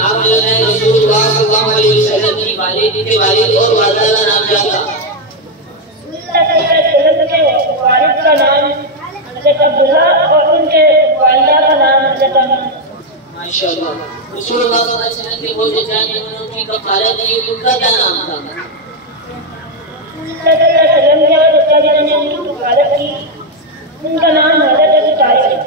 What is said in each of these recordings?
आप जो है रसूलुल्लाह सल्लल्लाहु अलैहि वसल्लम की वालिद के वालिद और वालिदा का नाम क्या था? वालिद का नाम हज़रत अब्दुल्ला और उनके वालिदा का नाम हज़रत अम्मा। माशाअल्लाह। रसूलुल्लाह सल्लल्लाहु अलैहि वसल्लम के वो जान जिन्होंने उनकी कफालत की उनका क्या नाम था? जिन्होंने उनकी कफालत की उनका नाम हज़रत अबू तालिब।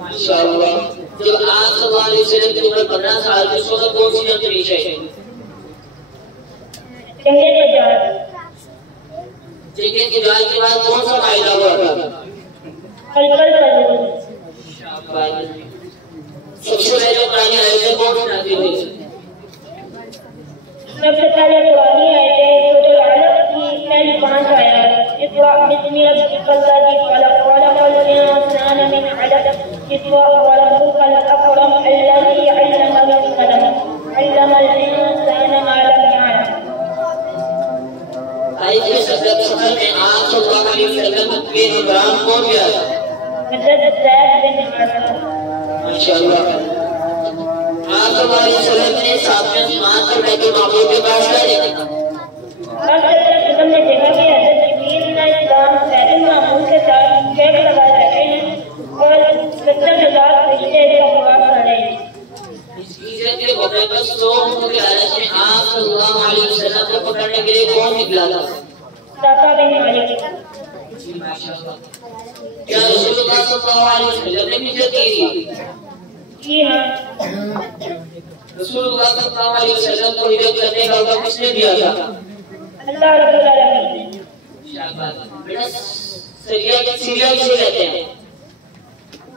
माशाअल्लाह। जब आप सल्लल्लाहु अलैहि वसल्लम की उम्र 15 साल थी उस वक्त कौन सी जंग पेश आई? जंगे दज्जाल। जंगे दज्जाल के बाद कौन सा मायदा हुआ था? सबसे पहले कुरानी आयतें कौन सी नाज़िल हुई? सबसे पहले कुरानी आयतें सूरह अलक़ की पहली 5 आयत। इक़रा बिस्मि रब्बिकल्लज़ी ख़लक़ ख़लक़ल इंसान मिन अलक़ इक़रा व रब्बुकल अकरम अल्लज़ी अल्लम बिल-क़लम अल्लमल इंसाना मा लम यअलम। आयत के सफर में आप सल्लल्लाहु अलैहि वसल्लम के हमराह कौन गया? हज़रत ज़ैद बिन हारिसा। माशाअल्लाह। आप सल्लल्लाहु अलैहि वसल्लम ने सातवें आसमान पर बैतुल मामूर के पास क्या देखा? हमने देखा कि हज़रत जिब्रील अलैहिस्सलाम बैतुल मामूर के साथ चेक लगाए बैठे हैं और 70,000 फरिश्ते इसका जवाब कर रहे हैं। इस हिजरत के मौके पर 100 ऊँटों की हालत में आप सल्लल्लाहु अलैहि वसल्लम को पकड़ने के लिए कौन निकला था? साका बिन मालिक। जी माशाअल्लाह। क्या रसूलुल्लाह सल्लल्लाहु अलैहि वसल्लम ने हिजरत की थी? जी हाँ। रसूलुल्लाह सल्लल्लाहु अलैहि वसल्लम को हिजरत करने का हुक्म किसने दिया था? अल्लाह रब्बुल आलमीन। शाबाश। बेटा सीरिया किसे कहते हैं?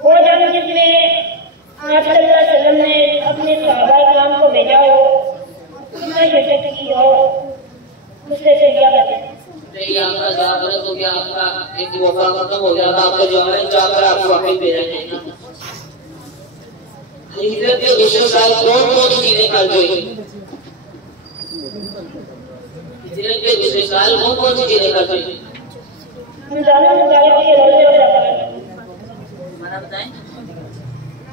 वो जंग जिसमें आप सल्लल्लाहु अलैहि वसल्लम ने अपने सहाबा किराम को भेजा हो, उसमें शिरकत की हो, उससे सीरिया कहते हैं। नहीं आपका जवाब गलत हो गया। आपका एक मौका खत्म हो गया। आपका जवाब है जाकर आपको वापस भेजा जाएगा। हिजरत के दूसरे साल कौन कौन सी चीजें खर्च हुई? हिजरत के दूसरे साल कौन कौन सी चीजें खर्च हुई? रमजानुल मुबारक के रोजे और ज़कात। माना बताएं।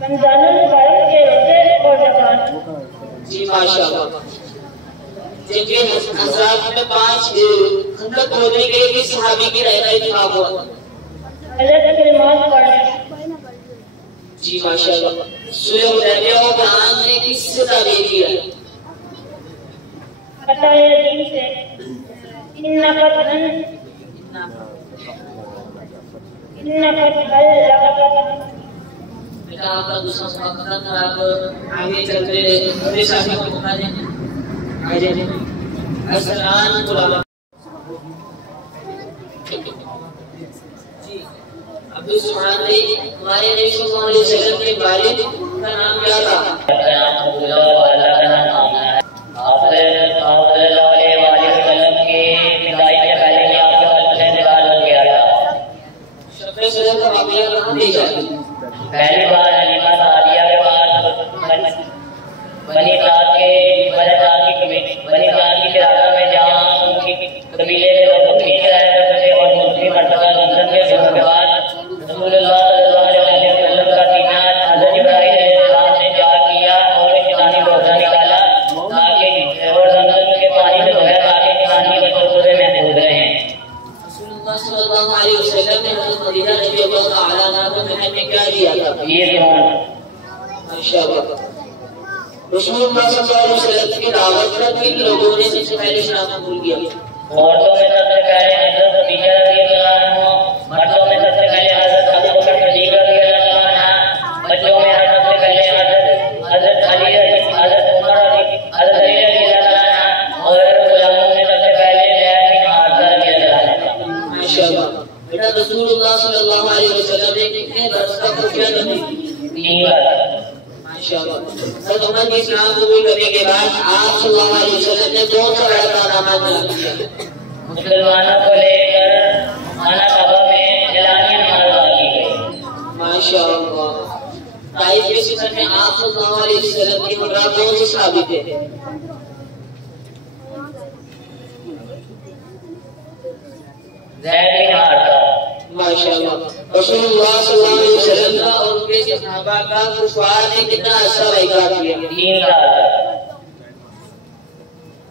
रमजानुल मुबारक के रोजे और ज़कात। जी माशाअल्लाह। जंगे अहज़ाब में 5 खंदक खोदने के लिए किस सहाबी की राय का इंतखाब हुआ? हज़रत सलमान पढ़े। जी माशाअल्लाह। सूरह हुदैबिया को कुरान ने किससे ताबीर किया? पता है दिन से इन्ना फतहल बेटा आपका दूसरा सवाल खत्म था। आप आगे चलते अपने साथी को बता दें। आइए अस्सलाम वालेकुम। जी अब्दुल सुभान भाई हमारे नबी सल्लल्लाहु अलैहि वसल्लम के वालिद का नाम क्या था? अब्दुल्लाह वाला का नाम है। आपने सल्लल्लाहु अलैहि वसल्लम की विदाई से पहले ही आपके हाथ से इंतकाल हो गया था। शफ़े सदर का वाक़या कहाँ देखा? पहली बार हलीमा सादिया के पास बनी साद की किराया में जहाँ उनकी कबीले के लोग ठीक रहे करते थे और दूसरी मर्तबा लंदन के होने के बाद रसूलुल्लाह सल्लल्लाहु अलैहि वसल्लम का सीना हज़रत इब्राहीम अलैहिस्सलाम ने जाग किया और किसानी रोज़ा निकाला ताकि और लंदन के पानी में धोया ताकि किसानी बच्चों से महफूज रहें। रसूलुल्लाह सल्लल्लाहु अलैहि वसल्लम ने हज़रत मदीना नबी अल्लाह ताला नाम को महल में क्या दिया था? ये कौन? माशाअल्लाह। रसूलुल्लाह सल्लल्लाहु अलैहि वसल्लम की दावत पर किन लोगों ने सबसे पहले इस्लाम कबूल किया? औरतों में सबसे पहले हज़रत खदीजा रज़ियल्लाहु अन्हा, मर्दों में सबसे पहले हज़रत अबू बकर सिद्दीक़ रज़ियल्लाहु अन्हा, बच्चों में सबसे पहले हज़रत अली, हज़रत उमर, हज़रत अली रज़ियल्लाहु अन्हा और गुलामों में सबसे पहले ज़ैद बिन हारिसा रज़ियल्लाहु अन्हा। माशाअल्लाह। बेटा रसूलुल्लाह सल्लल्लाहु अलैहि वसल्लम ने कितने बरस तक खुफिया करनी? 3 बार। माशाअल्लाह। हज़रत उमर के इस्लाम कबूल करने के बाद आप सल्लल्लाहु अलैहि वसल्लम ने कौन सा बड़ा कारनामा किया? मुसलमानों को लेकर खाना काबा में जलानी नमाज अदा की गई। माशाअल्लाह। ताइफ के सफर में आप सल्लल्लाहु अलैहि वसल्लम के हमरा कौन से सहाबी थे? ज़ैद बिन हारिसा। माशाअल्लाह। रसूलुल्लाह सल्लल्लाहु अलैहि वसल्लम का और उनके सहाबा का कुफार ने कितना अच्छा इकरार किया? 3 साल।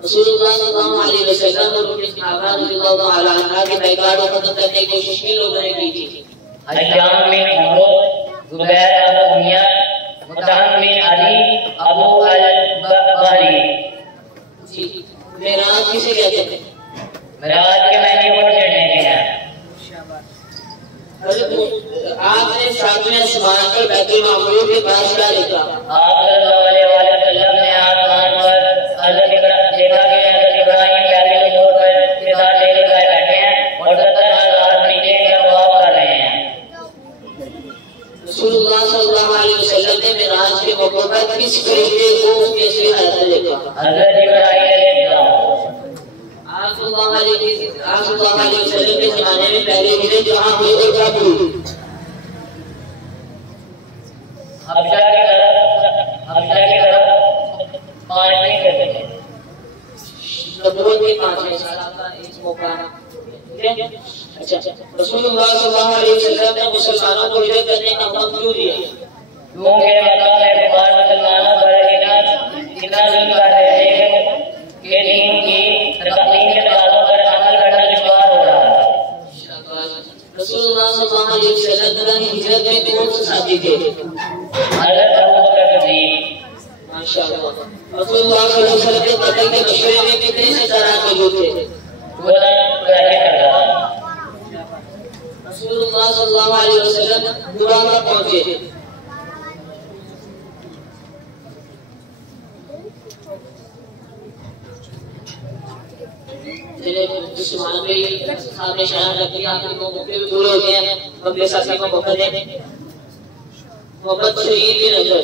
रसूलुल्लाह सल्लल्लाहु अलैहि वसल्लम और उनके सहाबा रज़ियल्लाहु ताला अन्हा के बैकाट को खत्म करने की कोशिश भी लोगों ने की थी। हज्जाम बिन उमर, जुबैर अबू उमैया, मुताम बिन अली, अबू अल-बहरी। जी, मेराज किसे कहते हैं? मेराज के मैंने ऊपर चढ़ने के हैं। आपने सातवें आसमान पर बैतुल मामूर के पास क्या देखा? आप सल्लल्लाहु अलैहि वसल्लम ने आसमान पर देखा कि हज़रत इब्राहीम बैतुल मामूर पर सिदा लगाए बैठे हैं और 70,000 नीचे का तवाफ कर रहे हैं। रसूलुल्लाह सल्लल्लाहु अलैहि वसल्लम ने मेराज के मौके पर किस फरिश्ते को उसकी असली हालत में देखा? हज़रत इब्राहीम अलैहिस्सलाम। आप सल्लल्लाहु अलैहि वसल्लम के ज़माने में पहले हिजरत जहाँ हुई और कब हुई? हबशा की तरफ 5 नहीं करते थे। नबूवत के 5वें साल का एक मौका, ठीक है? अच्छा, रसूलुल्लाह सल्लल्लाहु अलैहि वसल्लम ने मुसलमानों को हिजरत करने का हुक्म क्यों दिया? क्योंकि मक्का में कुफार मुसलमानों पर इतना जुल्म कर रहे थे कि दीन के तकाज़ों पर अमल करना दुश्वार हो रहा था। रसूलुल्लाह सल्लल्लाहु अलैहि वसल्लम की हिजरत में कौन से साथी थे? हज़रत अबू बकर सिद्दीक़। माशाअल्लाह। रसूलुल्लाह सल्लल्लाहु अलैहि वसल्लम के कत्ल के मशवरे में कितने सितारा मौजूद थे? रसूलुल्लाह सल्लल्लाहु अलैहि वसल्लम दुआ में पहुंचे। सामने शराब रख दिया, आपके को मौके भी पूरे हो गए हैं, अपने साथी को मौका दें। मोहब्बत शहीद की नजर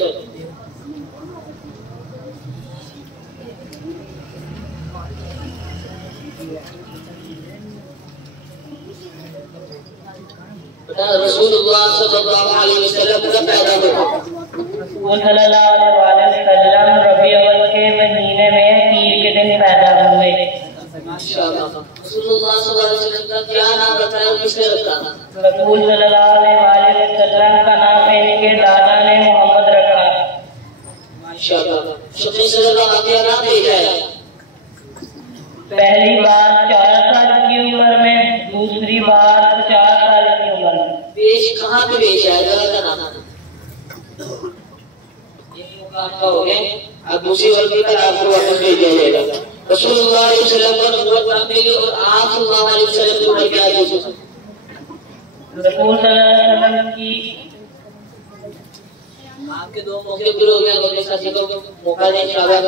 रसूलुल्लाह सल्लल्लाहु अलैहि वसल्लम कब पैदा हुए? सल्लल्लाहु अलैहि वसल्लम रबी अव्वल के महीने में ईद के दिन पैदा हुए। माशाअल्लाह। रसूलुल्लाह सल्लल्लाहु अलैहि वसल्लम का क्या नाम रखा है, किसने रखा? रसूल सल्लल्लाहु अलैहि वसल्लम का नाम इनके दादा ने मोहम्मद रखा। माशाअल्लाह। सबसे सरल वाक़या नाम देखा है। पहली बार 4 साल की उम्र में, दूसरी बार 50 साल की उम्र में। पेश कहाँ पे पेश है? जगह का नाम ये आपका हो गया। अब दूसरी वर्दी पर आपको वापस भेज दिया जाएगा। रसूलुल्लाह सल्लल्लाहु अलैहि वसल्लम को नबूवत प्राप्त हुई और आप सल्लल्लाहु अलैहि वसल्लम की उम्र क्या थी? रसूल सल्लल्लाहु अलैहि वसल्लम की आपके 2 मौके पूरे हो गए, अपने साथी को मौका दें इंशाअल्लाह।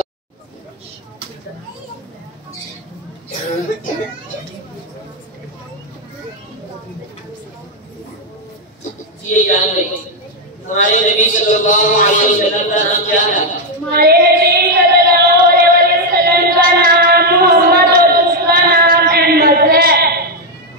ये जान लें हमारे नबी सल्लल्लाहु अलैहि वसल्लम का नाम क्या है? हमारे नबी सल्लल्लाहु अलैहि वसल्लम का नाम मोहम्मद और उसका नाम अहमद है।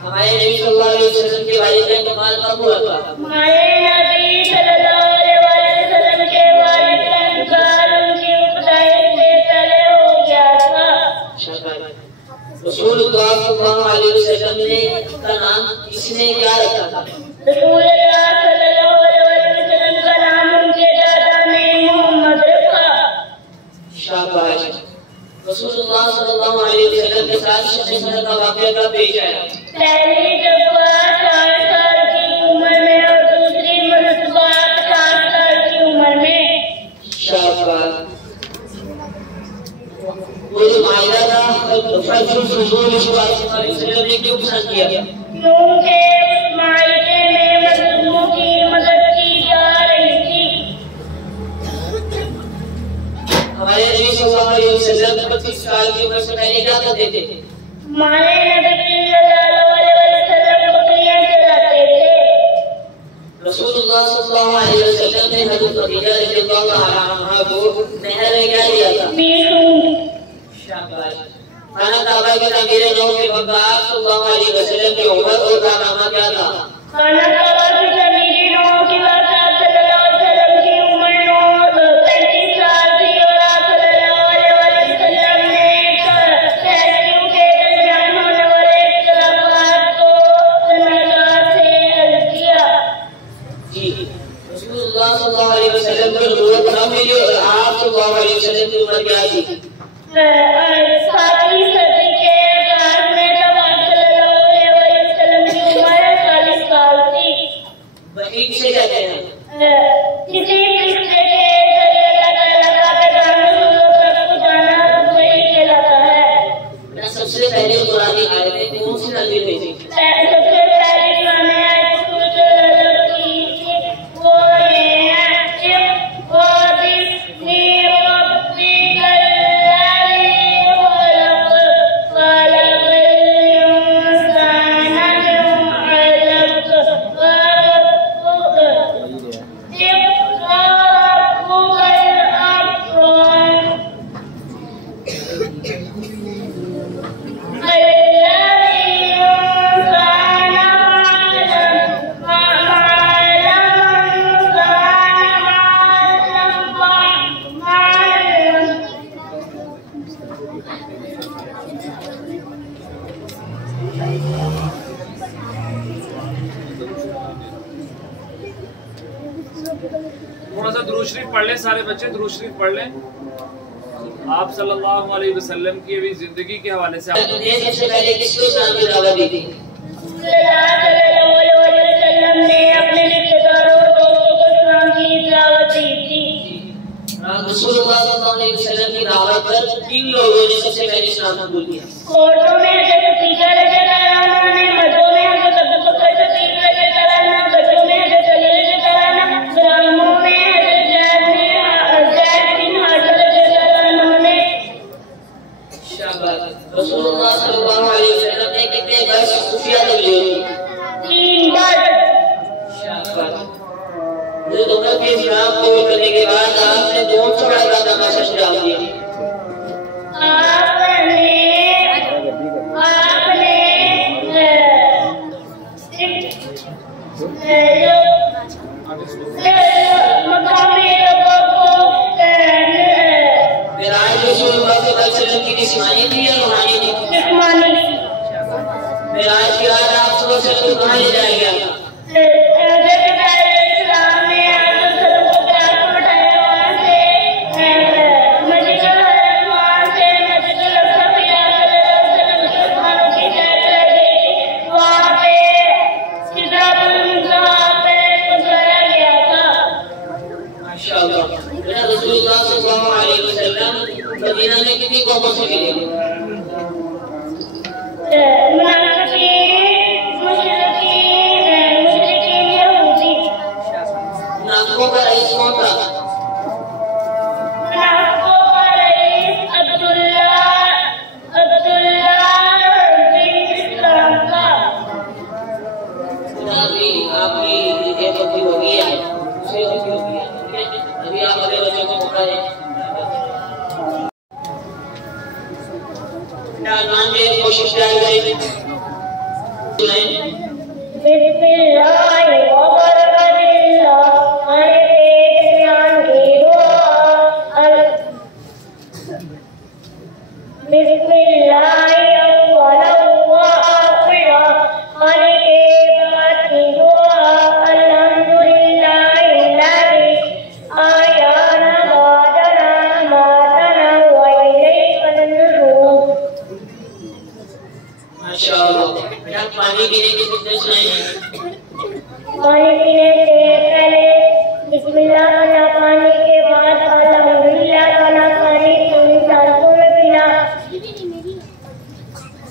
हमारे नबी सल्लल्लाहु अलैहि वसल्लम के वालिदैन का इंतकाल कब हुआ था? हमारे नबी सल्लल्लाहु अलैहि वसल्लम के वालिद का इंतकाल उनकी पैदाइश से पहले हो गया था। रसूलुल्लाह सल्लल्लाहु अलैहि वसल्लम ने का नाम किसने क्या रखा था? रसूलुल्लाह सल्लल्लाहु अलैहि वसल्लम का नाम उनके दादा ने मोहम्मद रखा। शाबाश। रसूलुल्लाह सल्लल्लाहु अलैहि वसल्लम के साथ शब सदर का वाक़या कब पेश आया? पहली दफा 4 साल की उम्र में और दूसरी मरतबा 50 साल की उम्र में। शाबाश। वो जो मायदा था फजल फजूल इस बात वसल्लम ने क्यों पसंद किया? क्योंकि उस मायदे में मजलूमों की मदद की जा रही थी। हमारे नबी सल्लल्लाहु अलैहि वसल्लम 25 साल की उम्र से पहले क्या करते थे? हमारे नबी सल्लल्लाहु अलैहि वसल्लम बकरियां चलाते थे। रसूलुल्लाह सल्लल्लाहु अलैहि वसल्लम ने हज़रत खदीजा रज़ियल्लाहु अन्हा को नहर में क्या दिया था? शाबाश। खाना काबा की तामीर नौ के वक्त आप सल्लल्लाहु अलैहि वसल्लम की उम्र और कारनामा क्या था? खाना काबा की तामीर नौ के वक्त आप सल्लल्लाहु अलैहि वसल्लम की उम्र 35 साल थी और आप सल्लल्लाहु अलैहि वसल्लम ने सहरियों के दरमियान होने वाले इख्तिलाफात को सन्नाटा से हल किया। अलैहि वसल्लम को नबूवत न मिली और आप सल्लल्लाहु अलैहि वसल्लम की उम्र क्या थी? 7वीं सदी के आगाज में जब आप सल्लल्लाहु अलैहि वसल्लम की उम्र 40 साल थी। वही किसे कहते हैं? किसी रिश्ते के जरिए अल्लाह ताला का पैगाम लोगों तक पहुंचाना वही कहलाता है। सबसे पहले कुरानी आयतें कौन सी नाज़िल हुई थी? सबसे पहली कुरानी आयत सूरत अल-हजर की थी, वो ये है कि वादिस्नी रब्बिकल लज़ी खलक़ल इंसाना मिन अलaq थोड़ा सा दुरूद शरीफ पढ़ लें, सारे बच्चे दुरूद शरीफ पढ़ लें। आप सल्लल्लाहु अलैहि वसल्लम की अभी जिंदगी के हवाले से सबसे पहले किसको इस्लाम की दावत दी थी? सल्लल्लाहु अलैहि वसल्लम ने अपने रिश्तेदारों और दोस्तों को इस्लाम की दावत दी थी। रसूलुल्लाह सल्लल्लाहु अलैहि वसल्लम की दावत पर किन लोगों ने सबसे पहले इस्लाम कबूल किया? औरतों में हज़रत खदीजा रज़ियल्लाहु अन्हा ने, मर्दों में हज़रत अबू बकर सिद्दीक़ रज़ियल्लाहु अन्हु, बच्चों में हज़रत अली रज़ियल्लाहु अन्हु, गुलामों में हज़रत ज़ैद बिन हारिसा रज़ियल्लाहु अन्हु ने। शाबाश। रसूलुल्लाह सल्लल्लाहु अलैहि वसल्लम ने कितने वर्ष खुफिया तबलीग की? 3 वर्ष। शाबाश। हज़रत उमर के इस्लाम कबूल करने के बाद आपने कौन सा बड़ा कारनामा अंजाम दिया? की जिस्मानी थी या रूहानी थी? जिस्मानी। मेराज की रात आप सुबह से कहाँ ले जाया गया? इस्लाम ने आपको प्यार को उठाया, वहाँ से मस्जिद वहाँ से मस्जिद अल-अक़सा पे मुसलमानों की सैर कर गई थी। वहाँ पे सिदरतुल मुंतहा पे पहुंचाया गया था। माशाअल्लाह। बेटा रसूलुल्लाह सल्लल्लाहु अलैहि वसल्लम मदीना में कितनी कौमों से मिले? मुनाफिकों का रईस कौन था? मुनाफिकों का रईस अब्दुल्लाह बिन इस्लाम था। अभी आपकी गलती हो गई है, दूसरी गलती हो गई है। अभी आप अपने बच्चों को पकड़ा है। कोशिश करें। पानी पीने की कितने सुनाए? पानी पीने से पहले बिस्मिल्लाह खाना, पानी के बाद अल्हम्दुलिल्लाह खाना, पानी सांसों में पीना,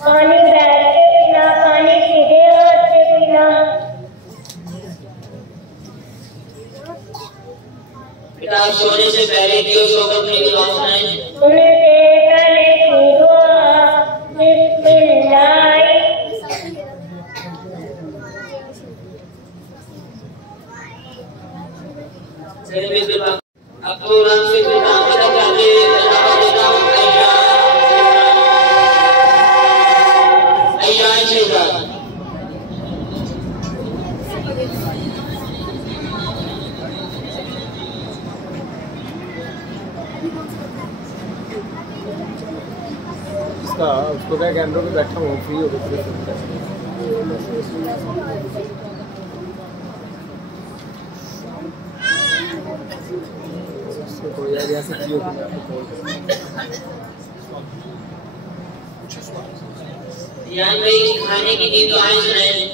पानी बैठ के पीना, पानी सीधे हाथ से पीना। बेटा आप सोने से पहले क्यों सोकर अपनी दुआ सुनाएं? सोने से पहले की दुआ बिस्मिल्लाह। अब प्रोग्राम से उसको क्या कैमरे पे बैठा हूँ फ्री हो गया। देखो यार ऐसे की होती है आपको कॉल यार भाई खाने की दी दुआएं सुनाएं।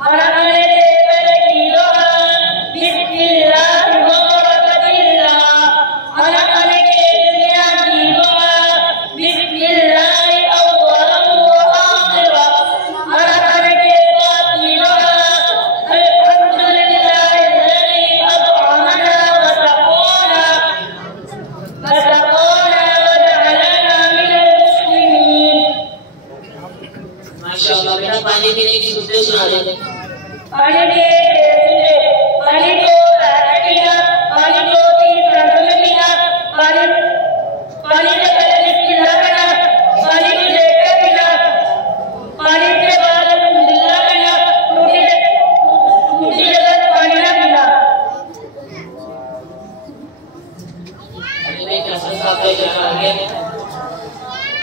खाना खाने से पहले की दुआ बिस्मिल्लाह व बरकतिल्लाह। खाना खाने के दरमियान की दुआ बिस्मिल्लाह अव्वलन व आखिरन। खाना खाने के बाद की दुआ अल्हम्दुलिल्लाहि अल्लज़ी अत'अमना व सक़ाना व जअलना मिनल मुस्लिमीन। माशाअल्लाह। बेटा पानी पीने की सूरतें सुना दे। पानी को पिया, पानी को 3 सांसों में पिया, पानी से पहले बिस्मिल्लाह करना, पानी को देखकर पीना, पानी के बाद अल्हम्दुलिल्लाह करना, टूटी जगह पानी ना पीना। अरे कसम साहब का इशारा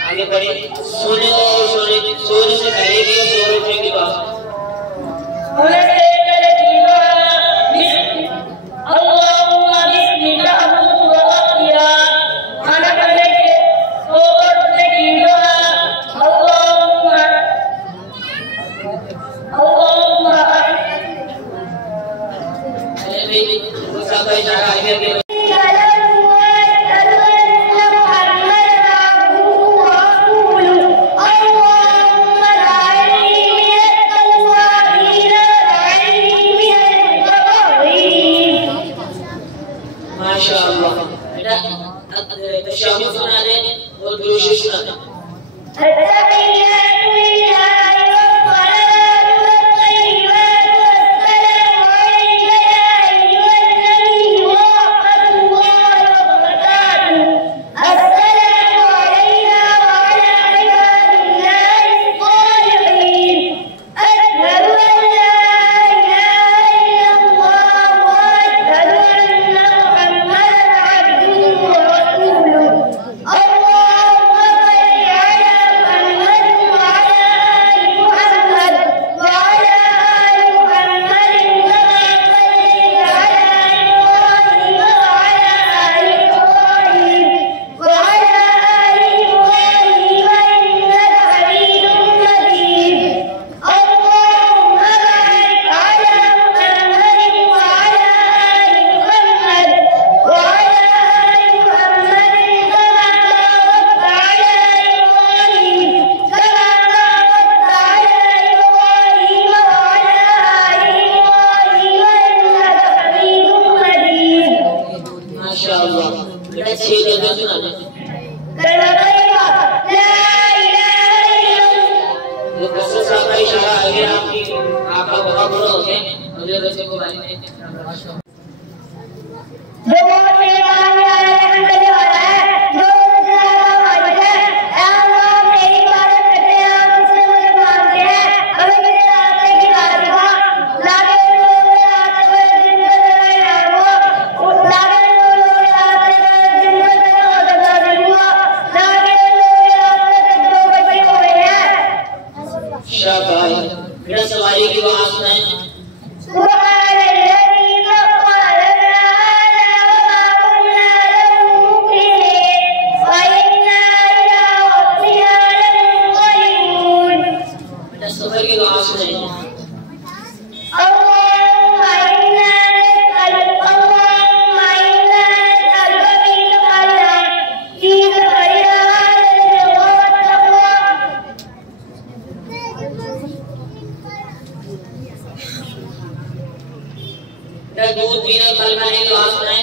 आगे बढ़े। सोने से पहले की और सो उठने की बात। सोने से पहले की दुआ अल्लाहुम्मा बिस्मिका अमूतु व अहया। खाना खाने के सो उठने की दुआ अल्लाहुम्मा अरे भाई साहब का इशारा आगे माशाअल्लाह। बेटा तशहुद सुना दे और दुरूद सुना दे। बेटा 6 जगह सुना दे। कसम साहब का इशारा आ गया आपका बहुत बड़ा हो गया। मुझे बच्चे को वाली नहीं शाबाश। बेटा सवारी की आवाज सुनाए। बेटा सफर की आवाज सुनाए। दूध पीना फल खाने की आवाज सुनाए।